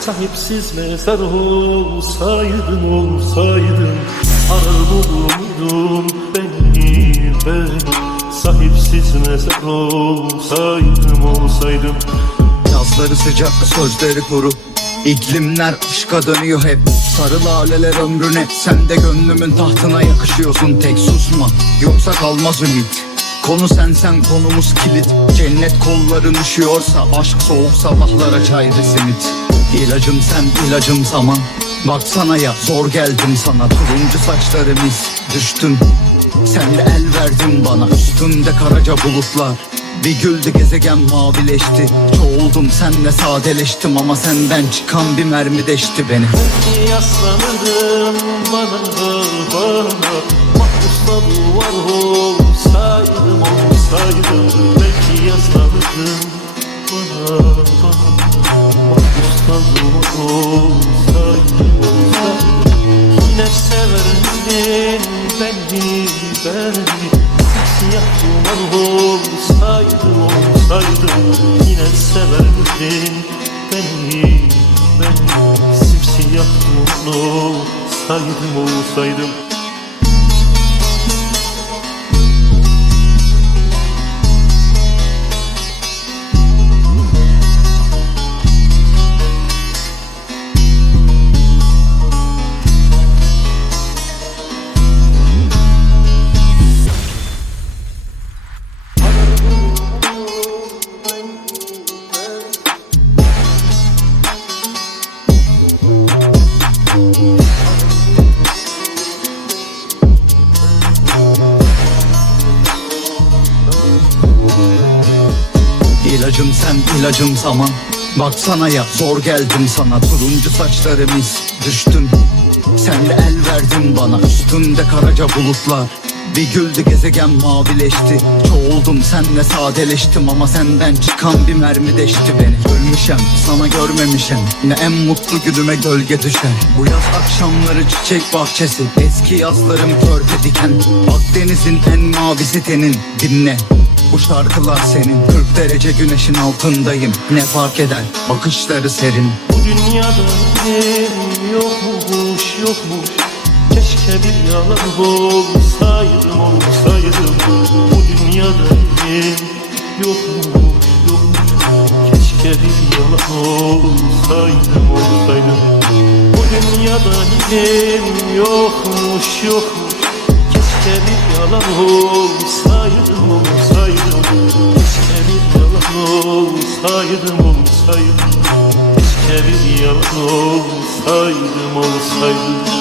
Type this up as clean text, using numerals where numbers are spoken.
sahipsiz mezar olsaydım arar bulurdum beni sahipsiz mezar olsaydım. Yazları sıcak, sözleri kuru, İklimler aşka dönüyor hep. Sarı laleler ömrüne, sen de gönlümün tahtına yakışıyorsun. Tek susma, yoksa kalmaz ümit. Konu sensen, konumuz kilit. Cennet kolların üşüyorsa, aşk soğuk sabahlara çay ve simit. İlacım sen, ilacım zaman. Baksana ya, zor geldim sana. Turuncu saçlarımız düştüm, sen de el verdin bana. Üstümde karaca bulutlar, bir güldü gezegen mavileşti. Çoğuldum senle sadeleştim, ama senden çıkan bir mermi deşti beni. Belki yaslanırdım bana mahpusla duvar olsaydım belki yaslanırdım bana mahpusla duvar olsaydım. Yine severdin beni siyah duman olsaydım yine severdin beni simsiyah duman olsaydım. İlacım sen, ilacım zaman. Baksana ya, zor geldim sana. Turuncu saçlarımız düştüm, sen de el verdin bana. Üstümde karaca bulutlar, bir güldü gezegen mavileşti. Çoğuldum senle sadeleştim, ama senden çıkan bir mermi deşti beni. Ölmüşem, sana görmemişem, ne en mutlu günüme gölge düşer. Bu yaz akşamları çiçek bahçesi, eski yazlarım körpe diken. Akdeniz'in en mavisi tenin, dinle. Bu şarkılar senin. 40 derece güneşin altındayım, ne fark eder, bakışları serin. Bu dünyada yokmuş keşke bir yalan olsaydım Bu dünyada yokmuş keşke bir yalan olsaydım Bu dünyada yokmuş keşke bir yalan olsaydım keşke bir yalan olsaydım keşke bir yalan olsaydım